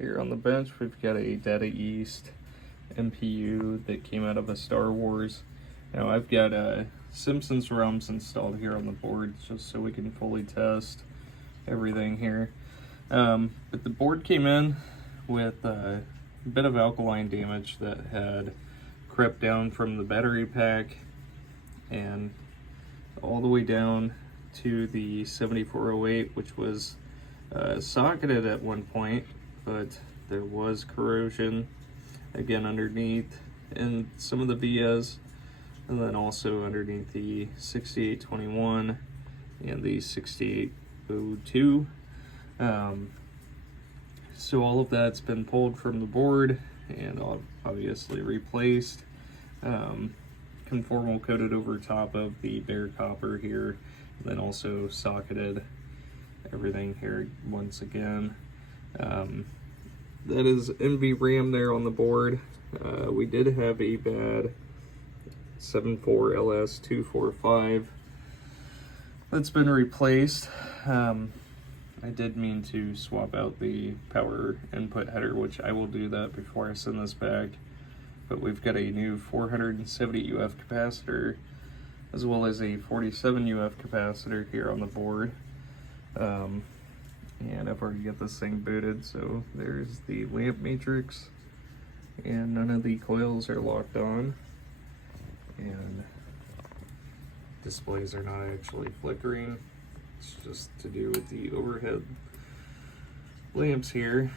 Here on the bench, we've got a Data East MPU that came out of a Star Wars. Now I've got Simpsons ROMs installed here on the board just so we can fully test everything here. But the board came in with a bit of alkaline damage that had crept down from the battery pack and all the way down to the 7408, which was socketed at one point, but there was corrosion again underneath in some of the vias, and then also underneath the 6821 and the 6802. So all of that's been pulled from the board and obviously replaced. Conformal coated over top of the bare copper here, then also socketed everything here once again. That is NVRAM there on the board. We did have a bad 74LS245 that's been replaced. I did mean to swap out the power input header, which I will do that before I send this back. But we've got a new 470 UF capacitor as well as a 47 UF capacitor here on the board. And I've already got this thing booted, so there's the lamp matrix, and none of the coils are locked on, and displays are not actually flickering. It's just to do with the overhead lamps here.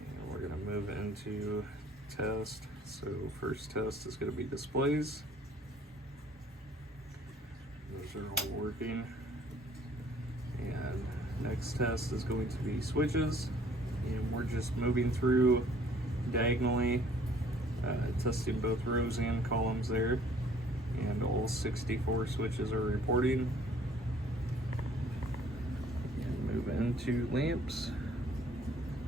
And we're gonna move into test. So first test is gonna be displays. Those are all working. And next test is going to be switches. And we're just moving through diagonally, testing both rows and columns there. And all 64 switches are reporting. And move into lamps.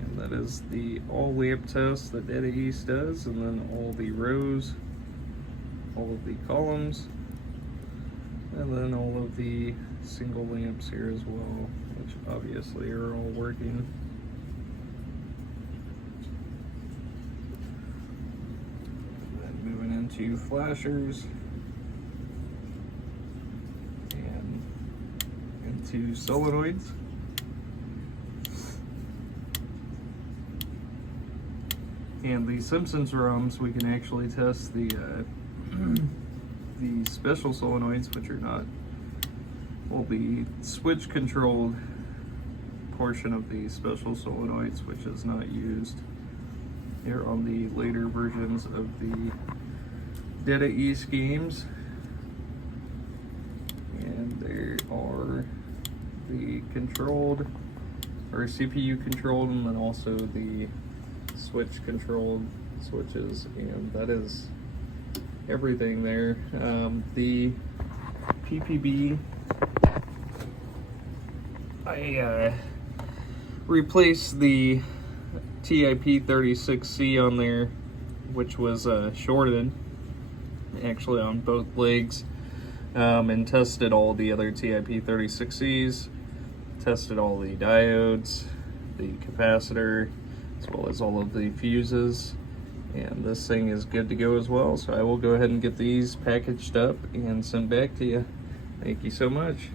And that is the all lamp test that Data East does, and then all the rows, all of the columns, and then all of the single lamps here as well, which obviously are all working. And then moving into flashers and into solenoids. And the Simpsons ROMs, we can actually test the special solenoids, which are not, well, the switch controlled portion of the special solenoids, which is not used here on the later versions of the Data East games. And there are the controlled, or CPU controlled, and then also the switch controlled switches, and that is everything there. The PPB, I replaced the TIP36C on there, which was shorted actually on both legs, and tested all the other TIP36Cs, tested all the diodes, the capacitor, as well as all of the fuses, and this thing is good to go as well. So I will go ahead and get these packaged up and sent back to you. Thank you so much.